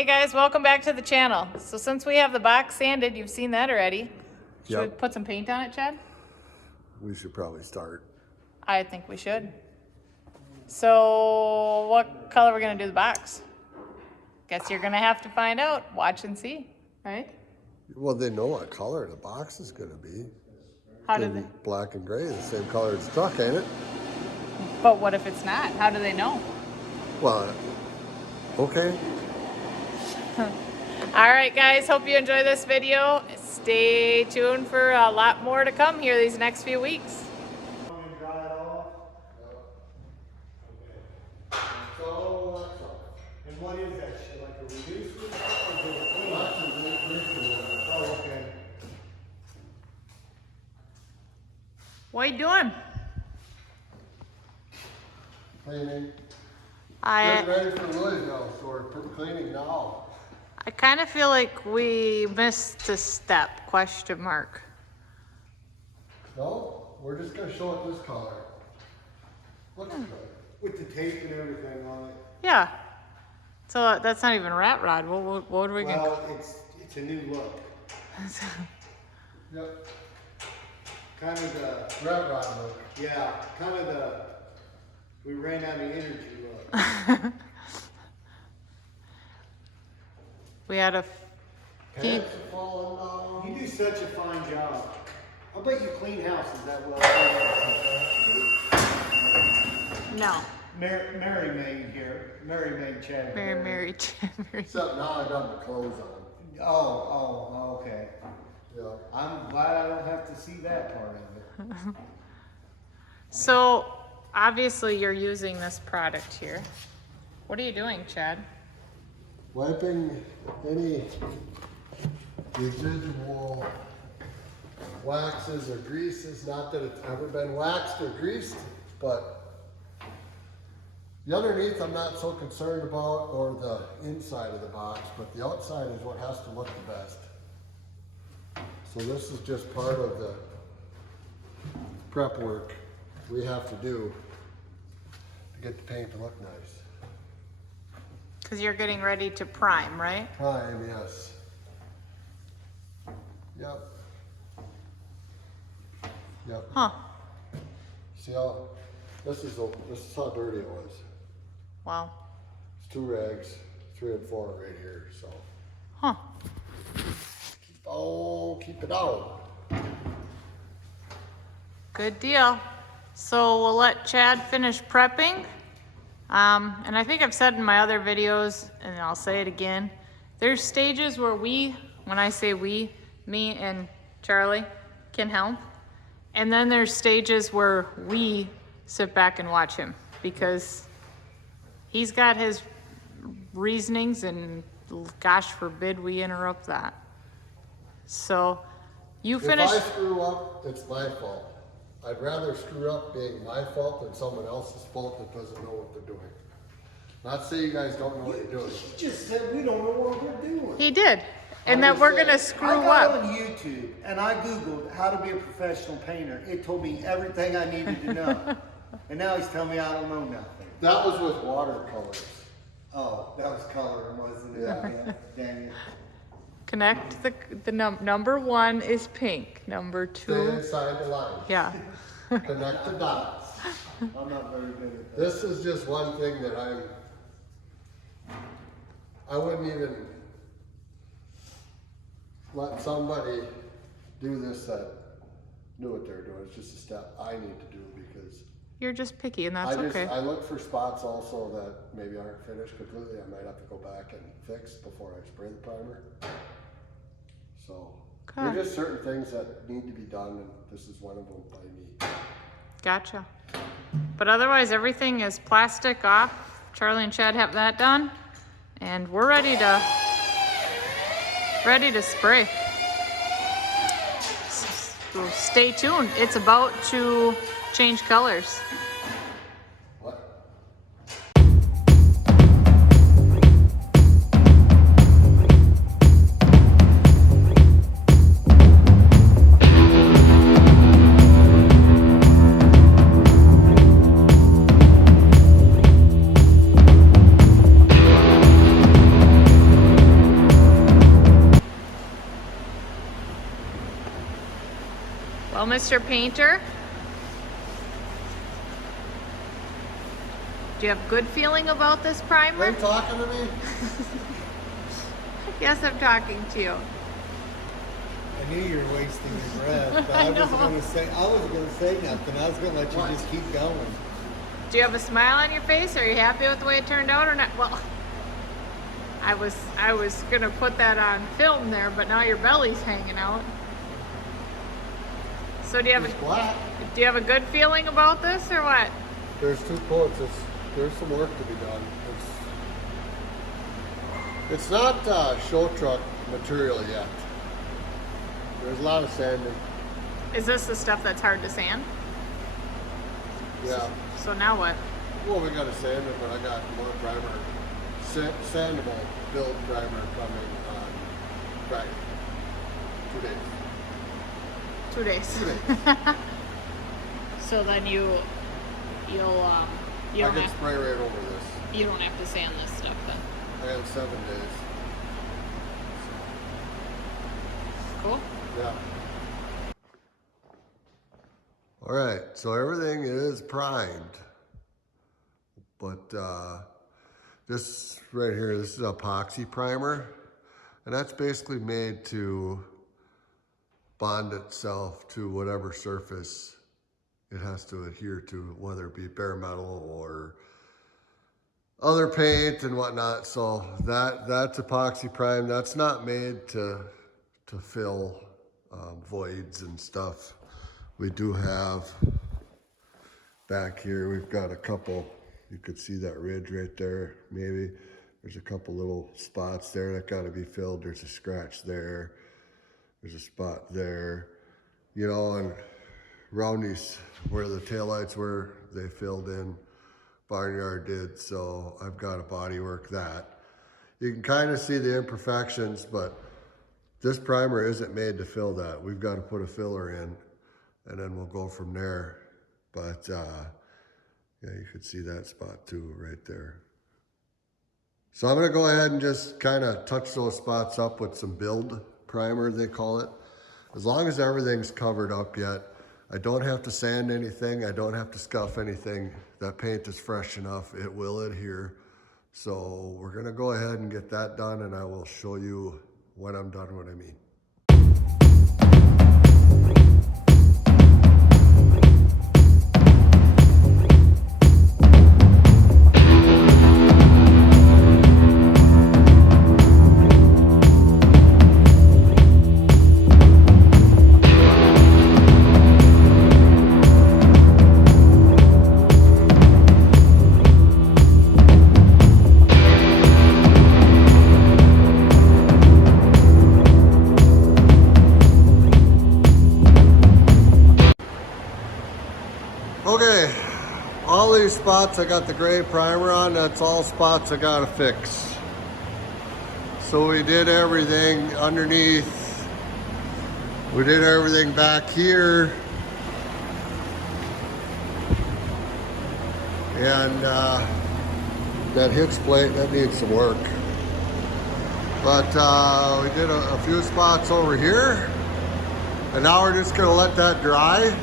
Hey guys, welcome back to the channel. So since we have the box sanded, you've seen that already. Should we put some paint on it, Chad? We should probably start. I think we should. So what color are we gonna do the box? Guess you're gonna have to find out. Watch and see, right? Well, they know what color the box is going to be. How do they? Black and gray, the same color as the truck, ain't it? But what if it's not? How do they know? Well, okay. All right, guys, hope you enjoy this video. Stay tuned for a lot more to come here these next few weeks. Dry it off. So, And what is that shit? Like a reducer? Or is it a clean? Oh, okay. What are you doing? cleaning. I Get ready for Louisville, so we're cleaning now. kind of feel like we missed a step, question mark. No, we're just going to show it this color. Looks good. With the tape and everything on it. Yeah. So that's not even rat rod. What are we gonna? Well, it's a new look. Yep. Kind of the, Red rod look. yeah, kind of the, we ran out of energy look. We had a few. Pants are falling down. You do such a fine job. I'll bet you clean houses that well. No. Mary Maid here. Mary Maid Chad. Mary. Except now I got my clothes on. Oh, okay. Yeah. I'm glad I don't have to see that part of it. So obviously you're using this product here. What are you doing, Chad? Wiping any residual waxes or greases, not that it's ever been waxed or greased, but the underneath I'm not so concerned about, or the inside of the box, but the outside is what has to look the best. So this is just part of the prep work we have to do to get the paint to look nice. Because you're getting ready to prime, right? Prime, yes. Yep. Yep. Huh. See how, this is how dirty it was. Wow. It's 2 rags, 3 and 4 right here, so. Huh. Keep it out. Good deal. So we'll let Chad finish prepping. And I think I've said in my other videos, and I'll say it again, there's stages where when I say we, me and Charlie can help. And then there's stages where we sit back and watch him because he's got his reasonings and gosh forbid we interrupt that. So you finish. If I screw up, it's my fault. I'd rather screw up being my fault than someone else's fault that doesn't know what they're doing. Not say you guys don't know what you're doing. He just said we don't know what we're doing. He did. And that we're gonna screw I got up. on YouTube and I Googled how to be a professional painter. It told me everything I needed to know. And now he's telling me I don't know nothing. That was with watercolors. Oh, that was coloring, wasn't it? Yeah. Dang it. Connect the number 1 is pink. Number 2. Stay inside the line. Yeah. Connect the dots. I'm not very good at that. This is just one thing that I wouldn't even let somebody do this that knew what they were doing. It's just a step I need to do because You're just picky, and that's okay. I look for spots also that maybe aren't finished completely. I might have to go back and fix before I spray the primer. So there are just certain things that need to be done, and this is one of them by me. Gotcha. But otherwise, everything is plastic off. Charlie and Chad have that done, and we're ready to spray. So stay tuned. It's about to change colors. Well, Mr. Painter, do you have good feeling about this Are primer? you talking to me? Yes, I'm talking to you. I knew you were wasting your breath, but I wasn't gonna say nothing. I was gonna let you just keep going. Do you have a smile on your face? Are you happy with the way it turned out or not? Well, I was gonna put that on film there, but now your belly's hanging out. So do you It's black. have a good feeling about this or what? There's 2 coats. There's some work to be done. It's not show truck material yet. There's a lot of sanding. Is this the stuff that's hard to sand? Yeah. So now what? Well, we got to sand it, but I got more primer, sandable build primer coming on Friday. 2 days. 2 days. 2 days. So then you I don't can have, spray right over this. you don't have to sand this stuff then. I have 7 days. Cool. Yeah. All right, so everything is primed. But this right here, this is epoxy primer. And that's basically made to bond itself to whatever surface it has to adhere to, whether it be bare metal or other paint and whatnot. So that's epoxy prime. That's not made to fill voids and stuff. We do have back here, we've got a couple, you could see that ridge right there, maybe. There's a couple little spots there that got to be filled. There's a scratch there. There's a spot there. You know, and around these, where the taillights were, they filled in. Barnyard did, so I've got to body work that. You can kind of see the imperfections, but this primer isn't made to fill that. We've got to put a filler in, and then we'll go from there. But yeah, you could see that spot too right there. So I'm gonna go ahead and just kind of touch those spots up with some build primer, they call it. As long as everything's covered up yet, I don't have to sand anything, I don't have to scuff anything. That paint is fresh enough, it will adhere. So we're gonna go ahead and get that done, and I will show you when I'm done what I mean. Okay, all these spots I got the gray primer on, that's all spots I gotta fix. So we did everything underneath. We did everything back here. And that hitch plate, that needs some work. But we did a few spots over here. And now we're just gonna let that dry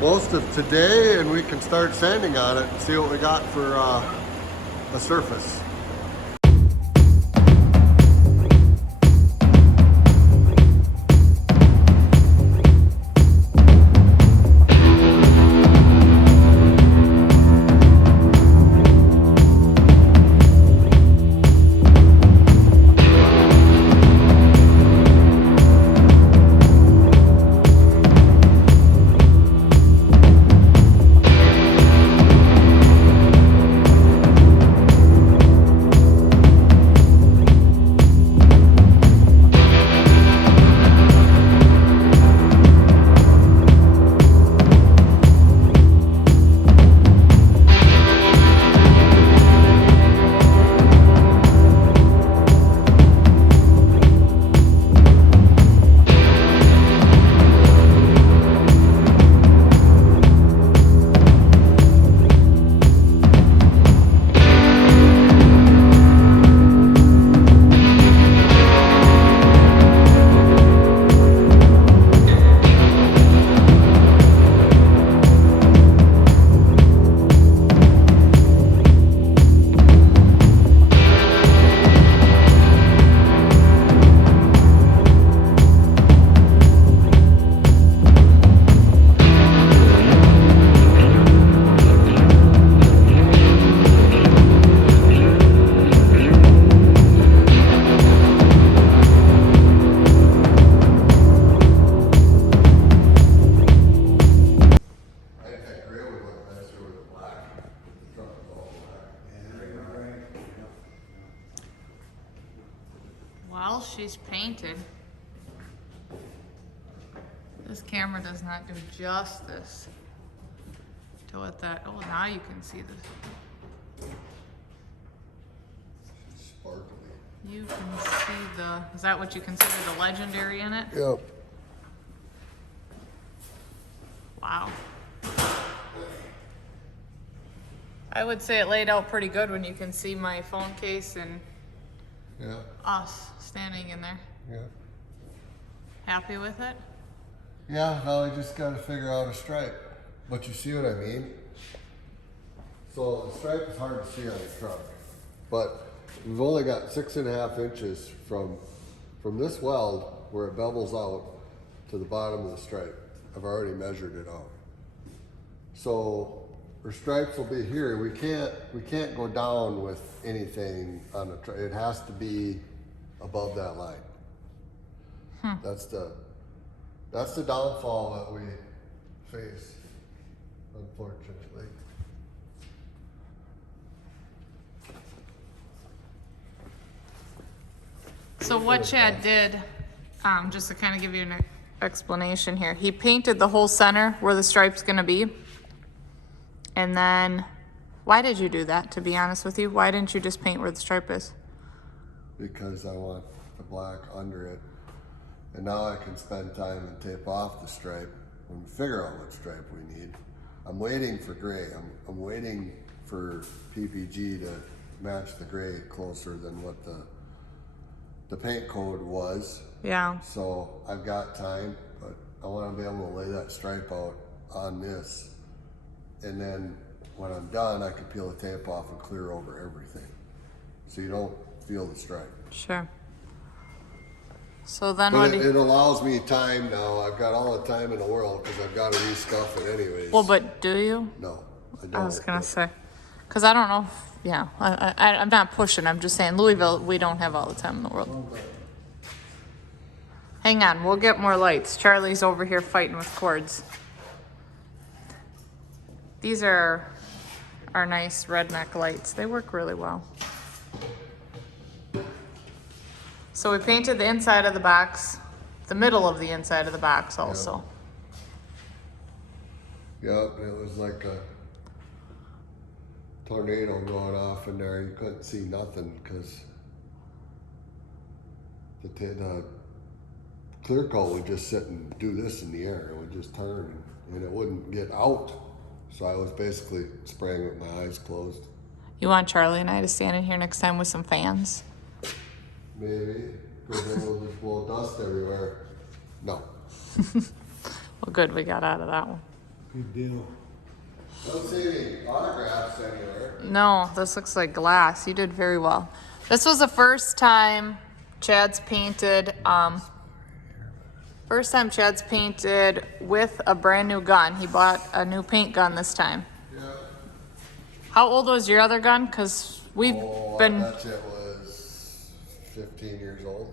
most of today, and we can start sanding on it and see what we got for a surface. painted. This camera does not do justice to what that, oh, now you can see this. Sparkly. You can see the, is that what you consider the Legendary in it? Yep. Wow. I would say it laid out pretty good when you can see my phone case and Yeah. us standing in there. Yeah. Happy with it? Yeah, now I just gotta figure out a stripe. But you see what I mean? So the stripe is hard to see on the truck. But we've only got 6.5 inches from this weld where it bevels out to the bottom of the stripe. I've already measured it out. So our stripes will be here. We can't go down with anything on the truck. It has to be above that line. That's the downfall that we face, unfortunately. So what Chad did, just to kind of give you an explanation here, he painted the whole center where the stripe's gonna be. And then, why did you do that, to be honest with you? Why didn't you just paint where the stripe is? Because I want the black under it. And now I can spend time and tape off the stripe and figure out what stripe we need. I'm waiting for gray. I'm waiting for PPG to match the gray closer than what the paint code was. Yeah. So I've got time, but I want to be able to lay that stripe out on this. And then when I'm done, I can peel the tape off and clear over everything. So you don't feel the stripe. Sure. So then But what it allows me time now. I've got all the time in the world because I've got to re-scuff it anyways. well, but do you? No, I don't. I was gonna say, cause I don't know, yeah, I'm not pushing, I'm just saying Louisville, we don't have all the time in the world. Hang on, we'll get more lights. Charlie's over here fighting with cords. These are our nice redneck lights. They work really well. So we painted the inside of the box, the middle of the inside of the box also. Yep, it was like a tornado going off in there. You couldn't see nothing because the clear coat would just sit and do this in the air. It would just turn and it wouldn't get out. So I was basically spraying with my eyes closed. You want Charlie and I to stand in here next time with some fans? Maybe, because then we'll just blow dust everywhere. No. Well, good, we got out of that one. Good deal. Don't see any autographs anywhere. No, this looks like glass. You did very well. This was the first time Chad's painted, with a brand new gun. He bought a new paint gun this time. Yeah. How old was your other gun? Cause we've been, I bet you it was 15 years old.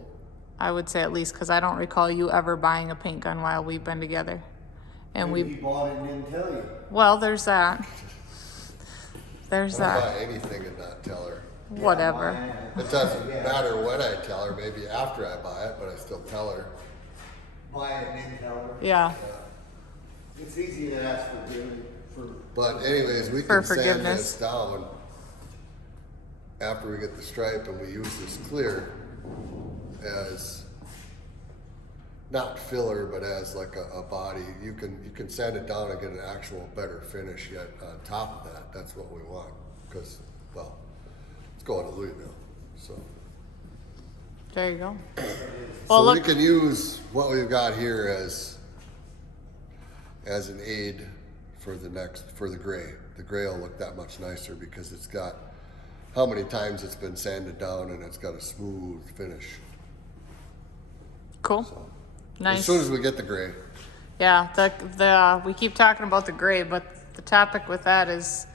I would say at least, cause I don't recall you ever buying a paint gun while we've been together. And Maybe we, he bought it and didn't tell you. well, there's that. There's I don't that. buy anything and not tell her. Whatever. It doesn't matter when I tell her, maybe after I buy it, but I still tell her. Buy it and then tell her. Yeah. It's easy to ask for But anyways, we For can sand forgiveness. this down after we get the stripe and we use this clear as not filler, but as like a body. You can sand it down and get an actual better finish yet on top of that. That's what we want because, well, it's going to Louisville, so. There you go. So Well, we look, can use what we've got here as an aid for the gray. The gray will look that much nicer because it's got how many times it's been sanded down and it's got a smooth finish. cool. So Nice. as soon as we get the gray. Yeah, we keep talking about the gray, but the topic with that is,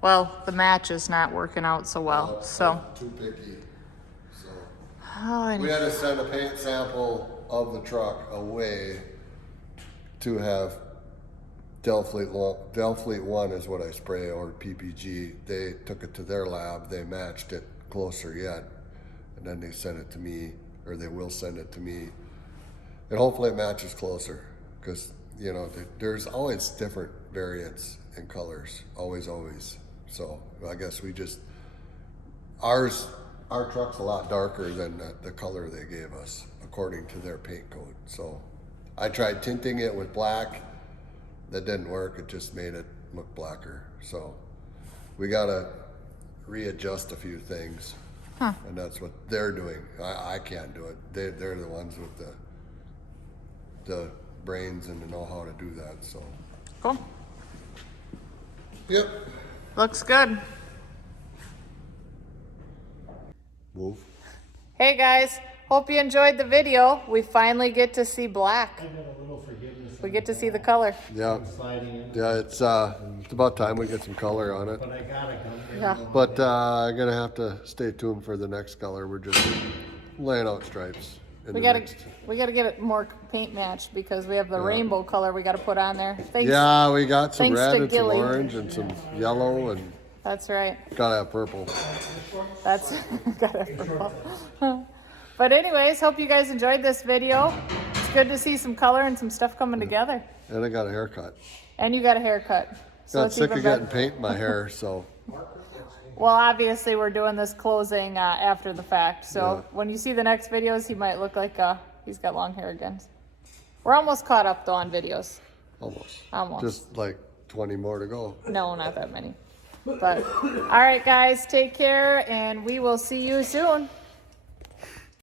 well, the match is not working out so well. So, Too picky. So oh, we had to send a paint sample of the truck away to have Delfleet 1 is what I spray, or PPG. They took it to their lab. They matched it closer yet, and then they sent it to me, or they will send it to me. And hopefully it matches closer, because, you know, there's always different variants in colors, always. So I guess our truck's a lot darker than the color they gave us, according to their paint code. So I tried tinting it with black. That didn't work. It just made it look blacker. So we gotta readjust a few things. Huh. And that's what they're doing. I can't do it. They're the ones with the brains and the know-how to do that. So Cool. yep. Looks good. Move. Hey guys, hope you enjoyed the video. We finally get to see black. I got a little forgiveness. We get to see the color. Yeah. Sliding in, Yeah, it's about time we get some color on it. but I gotta come. Yeah. But I'm gonna have to stay tuned for the next color. We're just laying out stripes. in We the gotta next- get it more paint matched because we have the rainbow color we gotta put on there. Thanks. Yeah, we got some thanks red to and some Gilly. orange and some yellow and That's right. gotta have purple. That's gotta purple. But anyways, hope you guys enjoyed this video. It's good to see some color and some stuff coming together. And I got a haircut. And you got a haircut. So Got it's sick even of getting better. paint in my hair, so Well, obviously we're doing this closing after the fact. So Yeah. when you see the next videos, he might look like he's got long hair again. We're almost caught up though on videos. almost. Almost. Just like 20 more to go. No, not that many. But all right, guys, take care, and we will see you soon.